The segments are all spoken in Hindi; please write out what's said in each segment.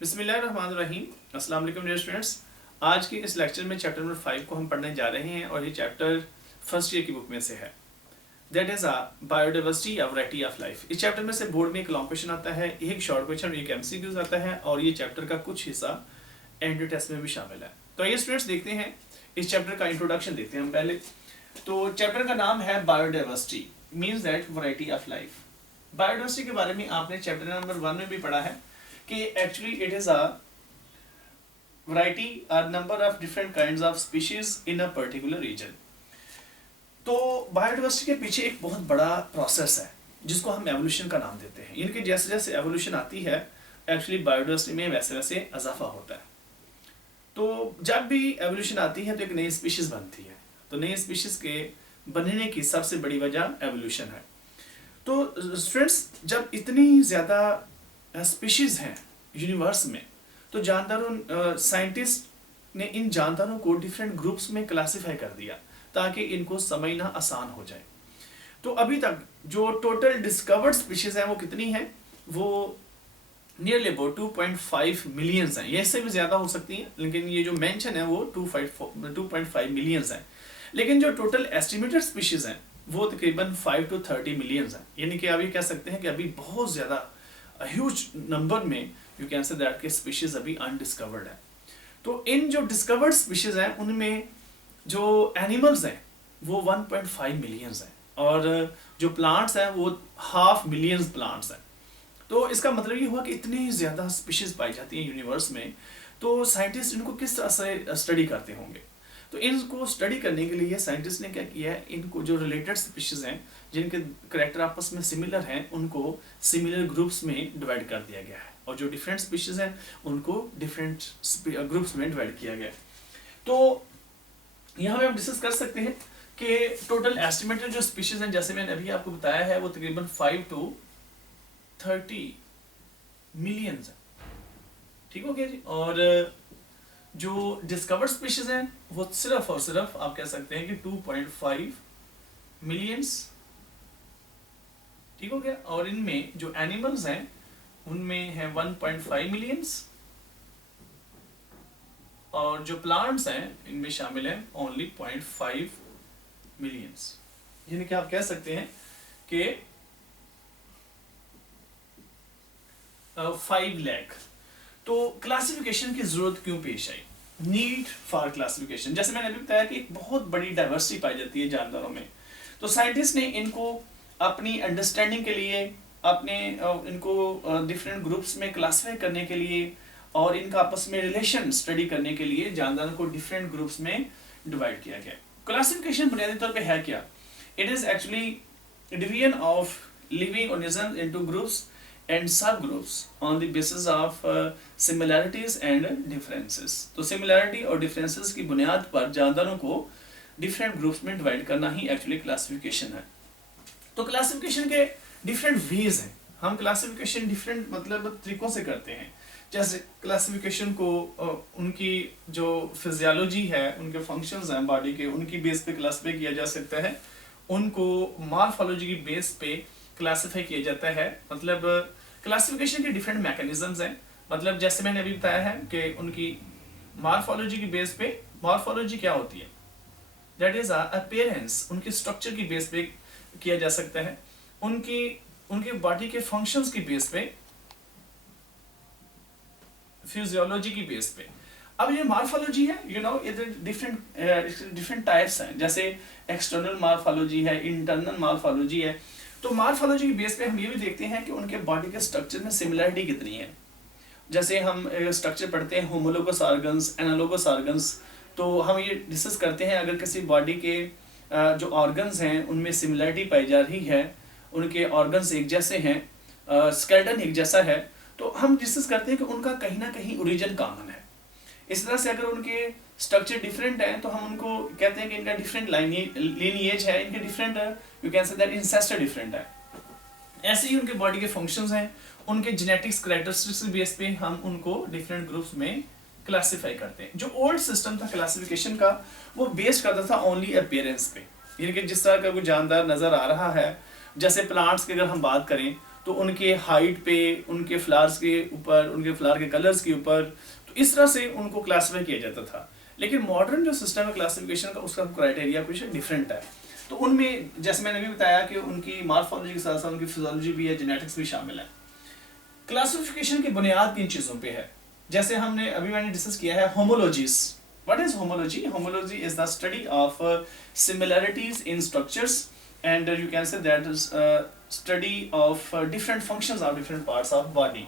बिस्मिल्लाहिर्रहमानिर्रहीम। अस्सलाम वालेकुम डियर स्टूडेंट्स। आज के इस लेक्चर में चैप्टर नंबर 5 को हम पढ़ने जा रहे हैं और ये चैप्टर फर्स्ट ईयर की बुक में से है। दैट इज बायोडाइवर्सिटी या वैरायटी ऑफ लाइफ। इस चैप्टर में से बोर्ड में एक लॉन्ग क्वेश्चन आता है, एक शॉर्ट क्वेश्चन, एक एमसीक्यूज आता है और ये चैप्टर का कुछ हिस्सा एंड टेस्ट में भी शामिल है। तो ये स्टूडेंट्स देखते हैं इस चैप्टर का इंट्रोडक्शन देखते हैं हम पहले। तो चैप्टर का नाम है biodiversity, means that variety of life. Biodiversity के बारे में आपने चैप्टर नंबर 1 में भी पढ़ा है कि actually it is a variety or number of different kinds of species in a particular region। तो बायोडाइवर्सिटी के पीछे एक बहुत बड़ा प्रोसेस है जिसको हम एवोल्यूशन का नाम देते हैं। इनके जैसे जैसे एवोल्यूशन आती है एक्चुअली बायोडाइवर्सिटी में वैसे वैसे इजाफा होता है। तो जब भी एवोल्यूशन आती है तो एक नई स्पीशीज बनती है, तो नई स्पीशीज के बनने की सबसे बड़ी वजह एवोल्यूशन है। तो स्टूडेंट्स जब इतनी ज़्यादा स्पीशीज हैं यूनिवर्स में तो जानदारों साइंटिस्ट ने इन जानदारों को डिफरेंट ग्रुप्स में क्लासिफाई कर दिया ताकि इनको समझना आसान हो जाए। तो अभी तक जो टोटल डिस्कवर्ड स्पीशीज हैं वो कितनी हैं? वो नियरली अबाउट 2.5 मिलियंस हैं। ये इससे भी ज़्यादा हो सकती हैं लेकिन ये जो मेंशन है वो 2.5 मिलियंस हैं। लेकिन जो टोटल एस्टिमेटेड स्पीशीज हैं वो तकरीबन 5 to 30 मिलियंस हैं। यानी कि अभी कह सकते हैं कि अभी बहुत ज़्यादा ह्यूज नंबर में यू कैन से दैट के स्पीशीज अभी अनडिस्कवर्ड है। तो इन जो डिस्कवर्ड स्पीशीज हैं उनमें जो एनिमल्स हैं वो 1.5 मिलियंस हैं और जो प्लांट्स हैं वो 500 मिलियन प्लांट्स हैं। तो इसका मतलब ये हुआ कि इतनी ज़्यादा स्पीशीज पाई जाती हैं यूनिवर्स में, तो साइंटिस्ट इनको किस तरह से स्टडी करते होंगे। तो इनको स्टडी करने के लिए साइंटिस्ट ने क्या किया है, इनको जो रिलेटेड स्पीशीज हैं जिनके करेक्टर आपस में सिमिलर हैं उनको सिमिलर ग्रुप्स में डिवाइड कर दिया गया है और जो डिफरेंट स्पीशीज हैं उनको डिफरेंट ग्रुप्स में डिवाइड किया गया है। तो यहाँ पे हम डिस्कस कर सकते हैं कि टोटल एस्टिमेटेड जो स्पीशीज हैं जैसे मैंने अभी आपको बताया है वो तकरीबन 5 to 30 मिलियन है। ठीक हो गया जी। और जो डिस्कवर्ड स्पीशीज हैं वो सिर्फ और सिर्फ आप कह सकते हैं कि 2.5 मिलियंस। ठीक हो गया। और इनमें जो एनिमल्स हैं उनमें है 1.5 मिलियंस और जो प्लांट्स हैं इनमें शामिल हैं ओनली 0.5 मिलियंस। यानी कि आप कह सकते हैं कि 5 लाख। तो क्लासिफिकेशन की जरूरत क्यों पेश आई? Need for classification. जैसे मैंने अभी बताया कि एक बहुत बड़ी डाइवर्सिटी पाई जाती है जानदारों में, तो साइंटिस्ट ने इनको अपनी अंडरस्टैंडिंग के लिए अपने इनको डिफरेंट ग्रुप्स में क्लासिफाई करने के लिए और इनका आपस में रिलेशन स्टडी करने के लिए जानदारों को डिफरेंट ग्रुप्स में डिवाइड किया गया। क्लासिफिकेशन बुनियादी तौर पे है क्या? It is actually division of living organism into groups and subgroups on the basis of similarities and differences। तो सिमिलैरिटी और डिफरेंसेस की बुनियाद पर जानदारों को डिफरेंट ग्रुप्स में डिवाइड करना ही एक्चुअली क्लासिफिकेशन है। तो क्लासिफिकेशन के डिफरेंट वेज हैं। हम क्लासिफिकेशन डिफरेंट मतलब तरीकों से करते हैं। जैसे क्लासिफिकेशन को उनकी जो फिजियोलॉजी है, उनके फंक्शंस हैं बॉडी के, उनकी बेस पे क्लासिफाई किया जा सकता है। उनको मॉर्फोलॉजी की बेस पे क्लासिफाई किया जाता है। मतलब क्लासिफिकेशन के डिफरेंट मैकेनिज्म्स हैं। मतलब जैसे मैंने अभी बताया है कि उनकी मॉर्फोलॉजी की बेस पे, मॉर्फोलॉजी क्या होती है? दैट इज अपीयरेंस, उनकी स्ट्रक्चर की बेस पे किया जा सकता है। उनके बॉडी के फंक्शंस की बेस पे, फिजियोलॉजी की बेस पे। अब ये मॉर्फोलॉजी है, यू नो, ये डिफरेंट टाइप्स हैं। जैसे एक्सटर्नल मॉर्फोलॉजी है, इंटरनल मॉर्फोलॉजी है। तो मॉर्फोलॉजी की बेस पे हम ये भी देखते हैं कि उनके बॉडी के स्ट्रक्चर में सिमिलरिटी कितनी है। जैसे हम स्ट्रक्चर पढ़ते हैं होमोलोगस ऑर्गन्स, एनालोगस ऑर्गन्स, तो हम ये डिस्कस करते हैं अगर किसी बॉडी के जो ऑर्गन्स हैं उनमें सिमिलरिटी पाई जा रही है, उनके ऑर्गन्स एक जैसे हैं, स्केलेटन एक जैसा है, तो हम डिस्कस करते हैं कि उनका कहीं ना कहीं ओरिजिन कॉमन है। इस तरह से अगर उनके स्ट्रक्चर डिफरेंट है तो हम उनको कहते हैं कि इनका डिफरेंट लिनिएज है, इनके different you can say that ancestor different है। ऐसे ही उनके बॉडी के फंक्शंस हैं, उनके जेनेटिक्स कैरेक्टरिस्टिक्स के बेस पे हम उनको डिफरेंट ग्रुप्स में क्लासिफाई करते हैं। जो ओल्ड सिस्टम था क्लासिफिकेशन का वो बेस्ड करता था ओनली अपीयरेंस पे। यानी कि जिस तरह का कोई जानदार नजर आ रहा है, जैसे प्लांट्स की अगर हम बात करें तो उनके हाइट पे, उनके फ्लावर्स के ऊपर, उनके फ्लावर के कलर्स के ऊपर, तो इस तरह से उनको क्लासीफाई किया जाता था। लेकिन मॉडर्न जो सिस्टम है क्लासिफिकेशन का, उसका क्राइटेरिया कुछ डिफरेंट है। तो उनमें जैसे मैंने भी बताया कि उनकी मॉर्फोलॉजी के साथ साथ उनकी फिजियोलॉजी भी है, जेनेटिक्स भी शामिल है। क्लासिफिकेशन की बुनियाद 3 चीज़ों पे है। जैसे मैंने डिस्कस किया है homologies. What is homology? Homology is the study of similarities in structures and you can say that is study of different functions of different parts of body.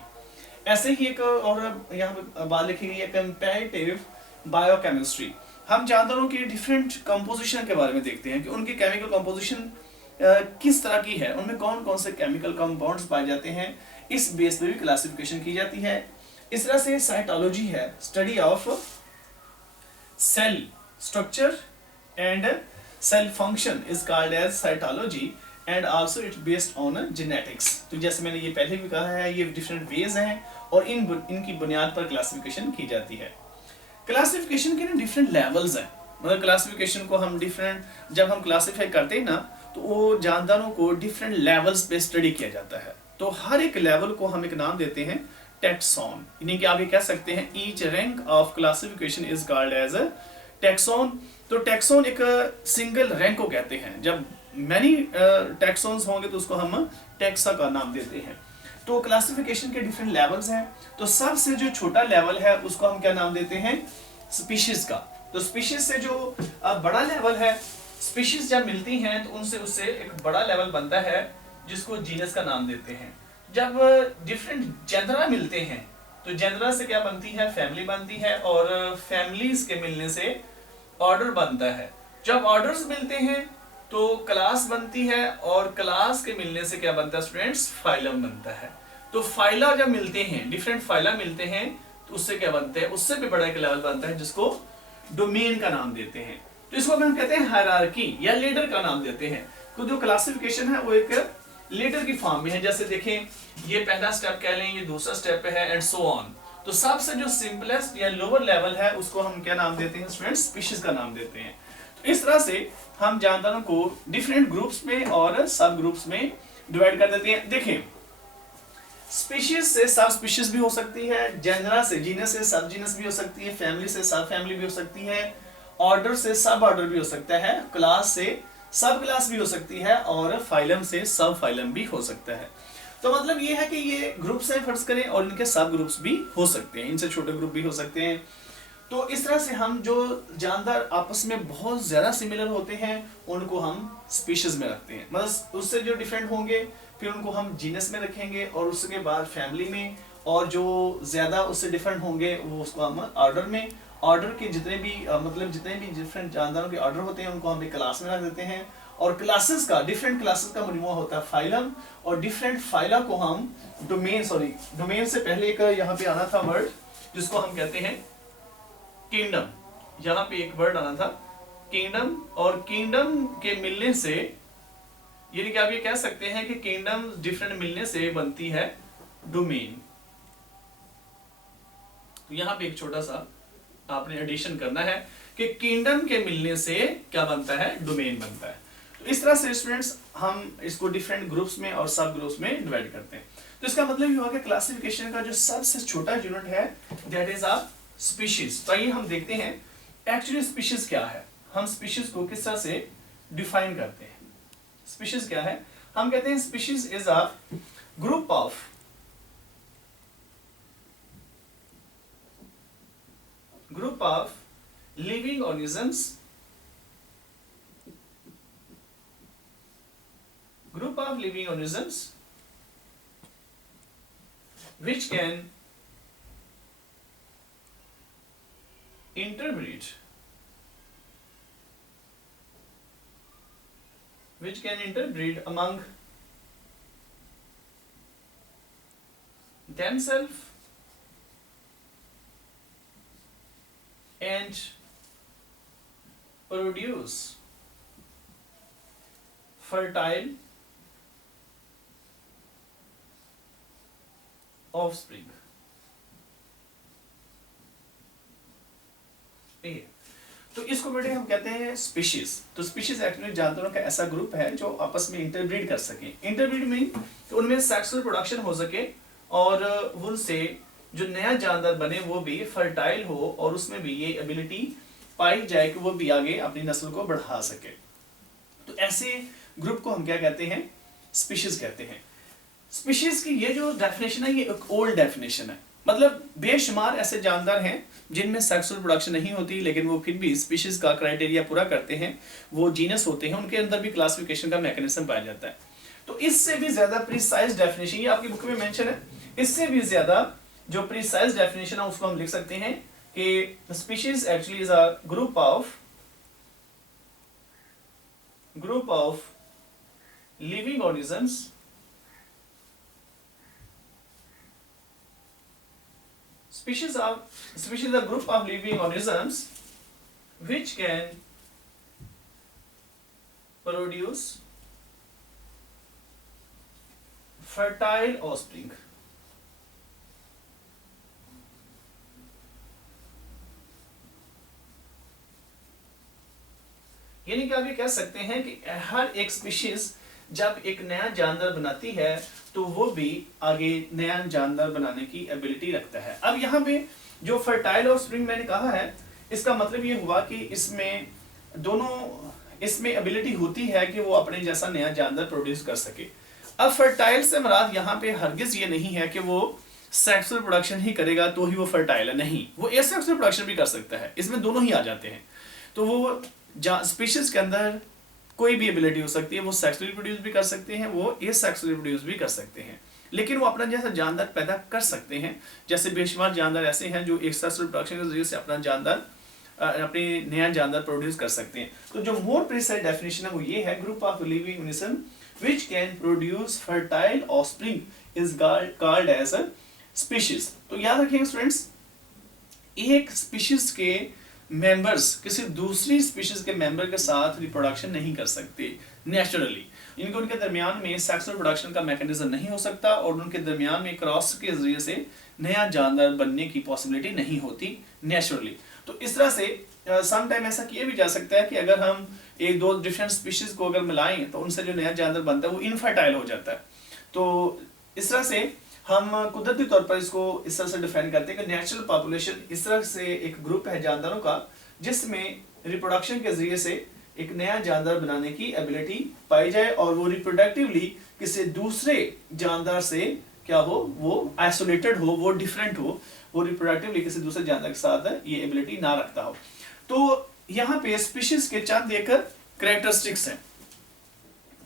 ऐसे ही एक और यहाँ पे बात लिखी गई है कंपैरेटिव बायोकेमिस्ट्री। हम जानवरों की डिफरेंट कंपोजिशन के बारे में देखते हैं कि उनकी केमिकल कंपोजिशन किस तरह की है, उनमें कौन कौन से केमिकल कंपाउंड्स पाए जाते हैं, इस बेस पे भी क्लासिफिकेशन की जाती है। इस तरह से साइटोलॉजी है, study of cell structure and cell function is called as cytology and also it based on genetics. तो जैसे मैंने ये पहले भी कहा है, ये डिफरेंट वेज हैं और इनकी बुनियाद पर क्लासिफिकेशन की जाती है। क्लासिफिकेशन के ना डिफरेंट लेवल्स हैं, मतलब क्लासिफिकेशन को हम डिफरेंट, जब हम क्लासिफाई करते हैं ना, तो वो जानदारों को डिफरेंट लेवल्स पे स्टडी किया जाता है। तो हर एक लेवल को हम एक नाम देते हैं टैक्सॉन, यानी कि आप ये कह सकते हैं each rank of classification is called as a taxon. तो टैक्सॉन एक सिंगल रैंक को कहते हैं। जब मैनी टैक्सॉन्स होंगे तो उसको हम टैक्सा का नाम देते हैं। तो क्लासिफिकेशन के डिफरेंट लेवल्स हैं। तो सबसे जो छोटा लेवल है उसको हम क्या नाम देते हैं? स्पीशीज का। तो स्पीशीज से जो बड़ा लेवल है, स्पीशीज जब मिलती हैं तो उनसे उससे एक बड़ा लेवल बनता है जिसको जीनस का नाम देते हैं। जब डिफरेंट जेनरा मिलते हैं तो जेनरा से क्या बनती है? फैमिली बनती है, और फैमिलीज के मिलने से ऑर्डर बनता है। जब ऑर्डर्स मिलते हैं तो क्लास बनती है, और क्लास के मिलने से क्या बनता है स्टूडेंट्स? फाइलम बनता है। तो फाइला जब मिलते हैं, डिफरेंट फाइला मिलते हैं, तो उससे क्या बनता है? उससे भी बड़ा एक लेवल बनता है जिसको डोमेन का नाम देते हैं। तो इसको हम कहते हैं हायरार्की या लीडर का नाम देते हैं। तो जो क्लासिफिकेशन है वो एक लीडर की फॉर्म में है। जैसे देखें, ये पहला स्टेप कह लें, ये दूसरा स्टेप है, एंड सो ऑन। तो सबसे जो सिंपलेस्ट या लोअर लेवल है उसको हम क्या नाम देते हैं स्टूडेंट्स? स्पीशीज का नाम देते हैं। तो इस तरह से हम जानदारों को डिफरेंट ग्रुप्स में और सब ग्रुप्स में डिवाइड कर देते हैं। देखें, स्पीशीज से सब स्पीशीज भी हो सकती है, जेनरा से जीनस से सब जीनस भी हो सकती है, फैमिली से सब फैमिली भी हो सकती है, ऑर्डर से सब ऑर्डर भी हो सकता है, क्लास से सब क्लास भी हो सकती है, और फाइलम से सब फाइलम भी हो सकता है। तो मतलब ये है कि ये ग्रुप्स हैं फर्ज करें, और इनके सब ग्रुप्स भी हो सकते हैं, इनसे छोटे ग्रुप भी हो सकते हैं। तो इस तरह से हम जो जानदार आपस में बहुत ज़्यादा सिमिलर होते हैं उनको हम स्पीशीज में रखते हैं। मतलब उससे जो डिफरेंट होंगे फिर उनको हम जीनस में रखेंगे, और उसके बाद फैमिली में, और जो ज़्यादा उससे डिफरेंट होंगे वो उसको हम ऑर्डर में। ऑर्डर के जितने भी मतलब जितने भी डिफरेंट जानदारों के ऑर्डर होते हैं उनको हम एक क्लास में रख देते हैं। और क्लासेस का, डिफरेंट क्लासेस का मजमूआ होता है फाइलम, और डिफरेंट फाइला को हम डोमेन से पहले एक यहाँ पे आना था वर्ड जिसको हम कहते हैं किंगडम। यहाँ पे एक वर्ड आना था किंगडम, और किंगडम के मिलने से, यानी कि आप ये कह सकते हैं कि किंगडम डिफरेंट मिलने से बनती है डोमेन। तो यहाँ पे एक छोटा सा आपने एडिशन करना है कि किंगडम के मिलने से क्या बनता है? डोमेन बनता है। तो इस तरह से स्टूडेंट्स हम इसको डिफरेंट ग्रुप्स में और सब ग्रुप्स में डिवाइड करते हैं। तो इसका मतलब ये हुआ कि क्लासिफिकेशन का जो सबसे छोटा यूनिट है दैट इज अ स्पीशीज। तो आइए हम देखते हैं एक्चुअली स्पीशीज क्या है, हम स्पीशीज को किस तरह से डिफाइन करते हैं। स्पीशीज क्या है? हम कहते हैं species is a group of living organisms which can interbreed among themselves and produce fertile offspring। तो इसको बेटे हम कहते हैं स्पीशीज। तो स्पीशीज एक्चुअली जानवरों का ऐसा ग्रुप है जो आपस में इंटरब्रीड कर सके। इंटरब्रीड मीन उनमें सेक्सुअल प्रोडक्शन हो सके और उनसे जो नया जानवर बने वो भी फर्टाइल हो और उसमें भी ये एबिलिटी पाई जाए कि वो भी आगे अपनी नस्ल को बढ़ा सके। तो ऐसे ग्रुप को हम क्या कहते हैं, स्पीशीज कहते हैं। स्पीशीज की ये जो डेफिनेशन है ये एक ओल्ड डेफिनेशन है, मतलब बेशुमार ऐसे जानवर हैं जिनमें सेक्सुअल प्रोडक्शन नहीं होती लेकिन वो फिर भी स्पीशीज का क्राइटेरिया पूरा करते हैं, वो जीनस होते हैं, उनके अंदर भी क्लासिफिकेशन का मैकेनिज्म पाया जाता है। तो इससे भी ज्यादा प्रिसाइज डेफिनेशन ये आपकी बुक में मेंशन है, इससे भी ज्यादा जो प्रिसाइज डेफिनेशन है उसको हम लिख सकते हैं कि species actually is a group of living organisms species is a group of living organisms which can produce fertile offspring। यानी कि आप ये कह सकते हैं कि हर एक स्पीशीज जब एक नया जानवर बनाती है तो वो भी आगे नया जानवर बनाने की एबिलिटी रखता है। अब यहाँ पे जो फर्टाइल ऑफस्प्रिंग मैंने कहा है इसका मतलब ये हुआ कि इसमें एबिलिटी होती है कि वो अपने जैसा नया जानवर प्रोड्यूस कर सके। अब फर्टाइल से मुराद यहाँ पे हरगिज ये नहीं है कि वो सेक्सुअल प्रोडक्शन ही करेगा तो ही वो फर्टाइल है, नहीं, वो एसेक्सुअल प्रोडक्शन भी कर सकता है, इसमें दोनों ही आ जाते हैं। तो वो स्पीशीज के अंदर कोई भी एबिलिटी हो सकती है, वो सेक्सुअली प्रोड्यूस भी कर सकते हैं, वो एसेक्सुअली प्रोड्यूस भी कर सकते हैं, लेकिन वो अपना जैसा जानवर पैदा कर सकते हैं। जैसे बेशुमार जानवर ऐसे हैं जो एसेक्सुअल प्रोडक्शन के जरिए से अपना जानवर अपने नया जानवर प्रोड्यूस कर सकते हैं। तो जो मोर प्रिसाइज डेफिनेशन है वो ये है, group of living organism which can produce fertile offspring is called as a species. तो याद रखिएगा स्टूडेंट्स, एक स्पीशीज के मेंबर्स किसी दूसरी स्पीशीज के मेंबर के साथ रिप्रोडक्शन नहीं कर सकते नेचुरली, इनके उनके दरमियान में सेक्सुअल प्रोडक्शन का मैकेनिज्म नहीं हो सकता और उनके दरमियान में क्रॉस के जरिए से नया जानवर बनने की पॉसिबिलिटी नहीं होती नेचुरली। तो इस तरह से सम टाइम ऐसा किया भी जा सकता है कि अगर हम एक दो डिफरेंट स्पीशीज को अगर मिलाएं तो उनसे जो नया जानवर बनता है वो इनफर्टाइल हो जाता है। तो इस तरह से हम कुदरती तौर पर इसको इस तरह से डिफाइन करते हैं कि नेचुरल पॉपुलेशन इस तरह से एक ग्रुप है जानवरों का जिसमें रिप्रोडक्शन के जरिए से एक नया जानवर बनाने की एबिलिटी पाई जाए और वो रिप्रोडक्टिवली किसी दूसरे जानवर से क्या हो, वो आइसोलेटेड हो, वो डिफरेंट हो, वो रिप्रोडक्टिवली किसी दूसरे जानवर के साथ ये एबिलिटी ना रखता हो। तो यहाँ पे स्पीशीज के चंद एक कैरेक्टरिस्टिक्स हैं।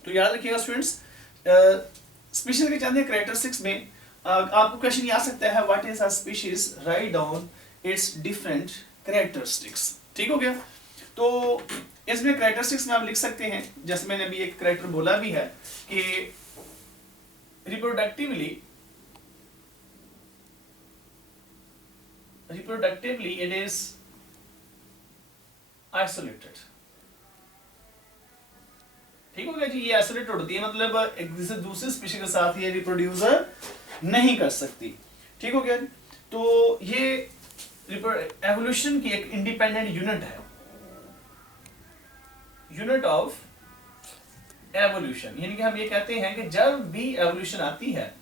तो याद रखिएगा स्टूडेंट्स, स्पीशीज के चंद कैरेक्टरिस्टिक्स में आपको क्वेश्चन आ सकता है what is a species, write down it's different characteristics. ठीक हो गया। तो इसमें कैरेक्टरिस्टिक्स में आप लिख सकते हैं, जैसे मैंने अभी एक कैरेक्टर बोला भी है कि रिप्रोडक्टिवली इट इज आइसोलेटेड। ठीक हो गया जी, ये आइसोलेटेड होती है, मतलब एक दूसरे स्पीशीज के साथ ये रिप्रोड्यूसर नहीं कर सकती। ठीक हो गया। तो ये एवोल्यूशन की एक इंडिपेंडेंट यूनिट है, यूनिट ऑफ एवोल्यूशन। यानी कि हम ये कहते हैं कि जब भी एवोल्यूशन आती है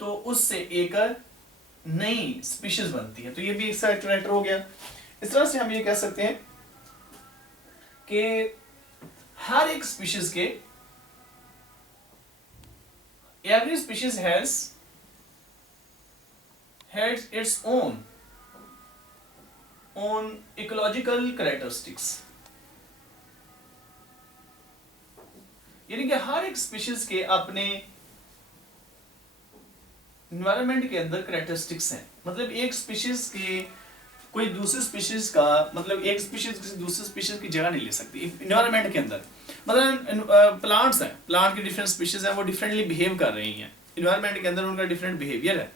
तो उससे एक नई स्पीशीज बनती है। तो ये भी एक कैरेक्टर हो गया। इस तरह से हम ये कह सकते हैं कि हर एक स्पीशीज के every species has its own ecological characteristics। यानी कि हर एक स्पीशीज के अपने एनवायरनमेंट के अंदर कैरेक्टरिस्टिक्स हैं। मतलब एक स्पीशीज के कोई दूसरी स्पीशीज का, मतलब एक स्पीशीज किसी दूसरी स्पीशीज की जगह नहीं ले सकती एनवायरनमेंट के अंदर। मतलब प्लांट्स हैं, प्लांट की डिफरेंट स्पीशीज हैं, वो डिफरेंटली बिहेव कर रही हैं एनवायरनमेंट के अंदर, उनका डिफरेंट बिहेवियर है।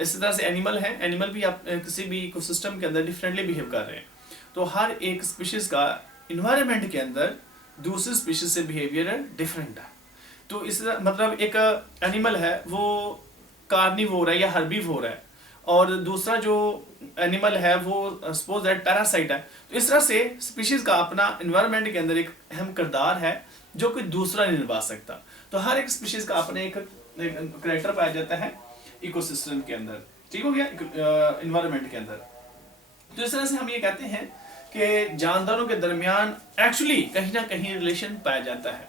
इसी तरह से एनिमल है, एनिमल भी आप किसी भी इकोसिस्टम के अंदर डिफरेंटली बिहेव कर रहे हैं। तो हर एक स्पीशीज का एनवायरनमेंट के अंदर दूसरी स्पीशीज से बिहेवियर डिफरेंट है। तो इस मतलब एक एनिमल है वो कार्निवोर है या हर्बीवोर है, और दूसरा जो एनिमल है वो सपोज दैट पैरासाइट है। तो इस तरह से स्पीशीज का अपना एनवायरनमेंट के अंदर एक अहम किरदार है जो कोई दूसरा नहीं निभा सकता। तो हर एक स्पीशीज का अपने एक करेक्टर पाया जाता है इकोसिस्टम के अंदर, ठीक हो गया, एनवायरनमेंट के अंदर। तो इस तरह से हम ये कहते हैं कि जानदारों के दरमियान एक्चुअली कहीं ना कहीं रिलेशन पाया जाता है।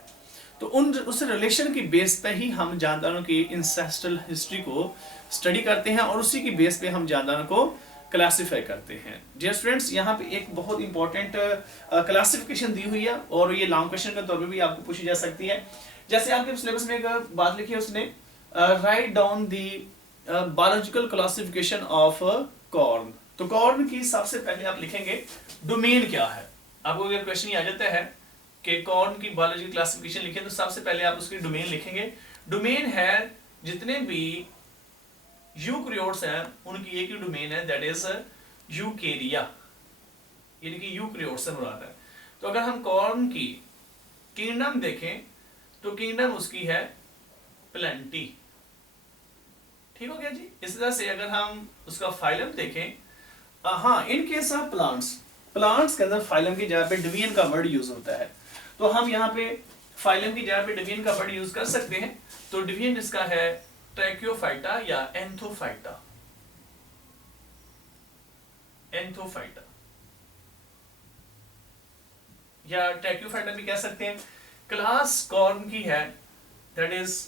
तो उस रिलेशन की बेस पे ही हम जानदारों की इंसेस्ट्रल हिस्ट्री को स्टडी करते हैं और उसी की बेस पे हम जानदारों को क्लासिफाई करते हैं। डियर स्टूडेंट्स, यहाँ पे एक बहुत इंपॉर्टेंट क्लासिफिकेशन दी हुई है और ये लॉन्ग क्वेश्चन के तौर पे भी आपको पूछी जा सकती है। जैसे आपके सिलेबस में एक बात लिखी है उसने, write down the biological classification of corn. तो कॉर्न की सबसे पहले आप लिखेंगे डोमेन क्या है। आपको अगर क्वेश्चन ये आ जाता है कि कॉर्न की बायोलॉजिकल क्लासिफिकेशन लिखें तो सबसे पहले आप उसकी डोमेन लिखेंगे। डोमेन है जितने भी यूकैरियोट्स हैं उनकी एक ही डोमेन है, दैट इज यूकेरिया, यानी कि यूकैरियोट्स से मुराद है। तो अगर हम कॉर्न की किंगडम देखें तो किंगडम उसकी है प्लेंटी, ठीक हो गया जी। इस तरह से अगर हम उसका फाइलम देखें, हाँ, इन केस ऑफ प्लांट्स के अंदर फाइलम की जगह पे डिवीजन का वर्ड यूज होता है। तो हम यहाँ पे फाइलम की जगह पे डिवीजन का वर्ड यूज कर सकते हैं। तो डिवीजन इसका है ट्रैकियोफाइटा या एंथोफाइटा, एंथोफाइटा या ट्रैकियोफाइटा भी कह सकते हैं। क्लास कॉर्न की है दैट इज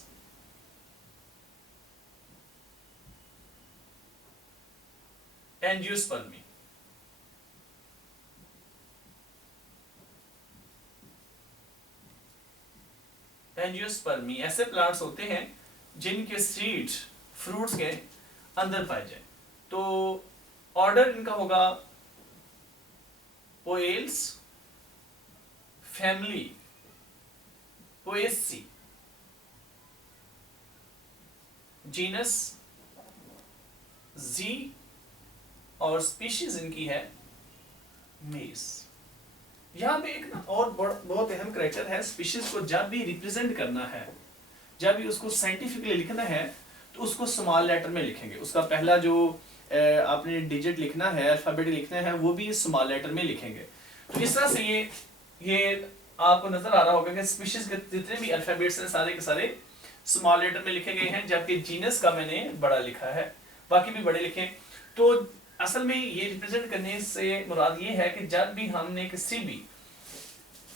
एंजियोस्पर्मी। एंजियोस्पर्मी ऐसे प्लांट्स होते हैं जिनके सीड्स फ्रूट्स के अंदर पाए जाए। तो ऑर्डर इनका होगा पोएल्स, फैमिली पोएसी, जीनस जी और स्पीशीज इनकी है मेस। यहाँ पे एक ना और बहुत अहम करेक्टर है, स्पीशीज को जब भी रिप्रेजेंट करना है, जब भी उसको साइंटिफिकली लिखना है तो उसको स्मॉल लेटर में लिखेंगे। उसका पहला जो आपने डिजिट लिखना है, अल्फाबेट लिखना है, वो भी स्मॉल लेटर में लिखेंगे। तो इस तरह से ये आपको नजर आ रहा होगा कि स्पीशीज के जितने भी अल्फाबेट्स हैं सारे के सारे स्मॉल लेटर में लिखे गए हैं, जबकि जीनस का मैंने बड़ा लिखा है, बाकी भी बड़े लिखे। तो असल में ये रिप्रेजेंट करने से मुराद ये है कि जब भी हमने किसी भी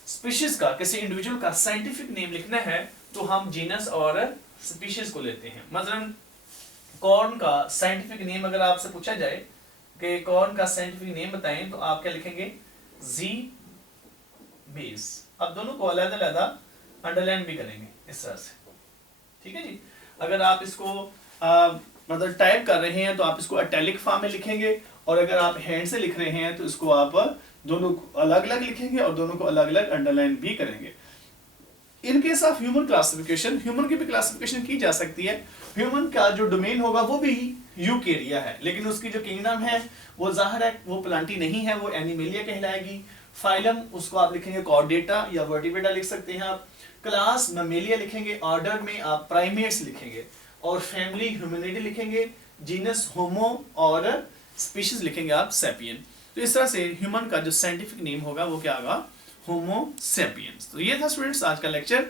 स्पीशीज का, किसी इंडिविजुअल का साइंटिफिक नेम लिखना है तो हम जीनस और स्पीशीज को लेते हैं। मतलब कॉर्न का साइंटिफिक नेम अगर आपसे पूछा जाए कि कॉर्न का साइंटिफिक नेम बताएं तो आप क्या लिखेंगे, जी बेस। अब दोनों को अलग-अलग अंडरलाइन भी करेंगे इस तरह से, ठीक है जी। अगर आप इसको मतलब टाइप कर रहे हैं तो आप इसको इटैलिक फॉर्म में लिखेंगे, और अगर आप हैंड से लिख रहे हैं तो इसको आप दोनों को अलग-अलग लिखेंगे और दोनों को अलग-अलग अंडरलाइन भी करेंगे। In case of human classification, human की भी क्लासिफिकेशन की जा सकती है। ह्यूमन का जो डोमेन होगा वो भी यूकेरिया है, लेकिन उसकी जो किंगडम है वो जाहिर है वो प्लांटी नहीं है, वो एनिमेलिया कहलाएगी। फाइलम उसको आप लिखेंगे कॉर्डेटा या वर्टिब्रेटा लिख सकते हैं आप। क्लास मैमेलिया लिखेंगे, ऑर्डर में आप प्राइमेट्स लिखेंगे, और फैमिली ह्यूमैनिडी लिखेंगे, जीनस होमो, और स्पीशीज लिखेंगे आप सैपियन। तो इस तरह से ह्यूमन का जो साइंटिफिक नेम होगा वो क्या होगा, होमो सैपियंस। तो ये था स्टूडेंट्स आज का लेक्चर।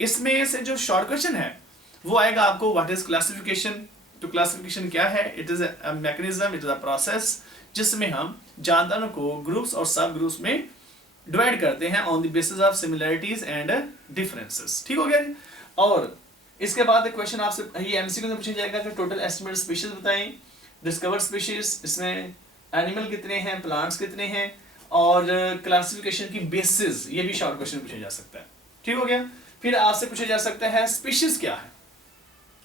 इसमें से जो शॉर्ट क्वेश्चन है वो आएगा आपको, व्हाट इज क्लासिफिकेशन। तो क्लासिफिकेशन क्या है, it is a mechanism, it is a process जिसमें हम जानदारों को ग्रुप्स और सब ग्रुप्स में डिवाइड करते हैं on the basis of similarities and differences, ठीक हो गया। और इसके बाद एक क्वेश्चन आपसे ये एमसीक्यू में पूछा जाएगा कि टोटल एस्टिमेटेड स्पीशीज बताएं, डिस्कवर्ड स्पीशीज, इसमें एनिमल कितने हैं, प्लांट्स कितने हैं, और क्लासिफिकेशन की बेसिस, ये भी शॉर्ट क्वेश्चन पूछा जा सकता है, ठीक हो गया। फिर आपसे पूछा जा सकता है स्पीशीज क्या है,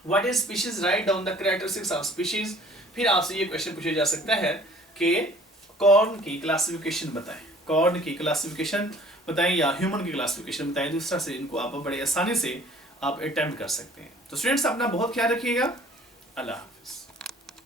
what is species, write down the characteristics of species. फिर आपसे ये क्वेश्चन पूछा जा सकता है कि कॉर्न की क्लासिफिकेशन बताएं, कॉर्न की क्लासिफिकेशन बताएं या ह्यूमन की क्लासिफिकेशन बताएं। दूसरा से इनको आप बड़े आसानी से आप अटेम्प्ट कर सकते हैं। तो स्टूडेंट्स अपना बहुत ख्याल रखिएगा। अल्लाह हाफिज।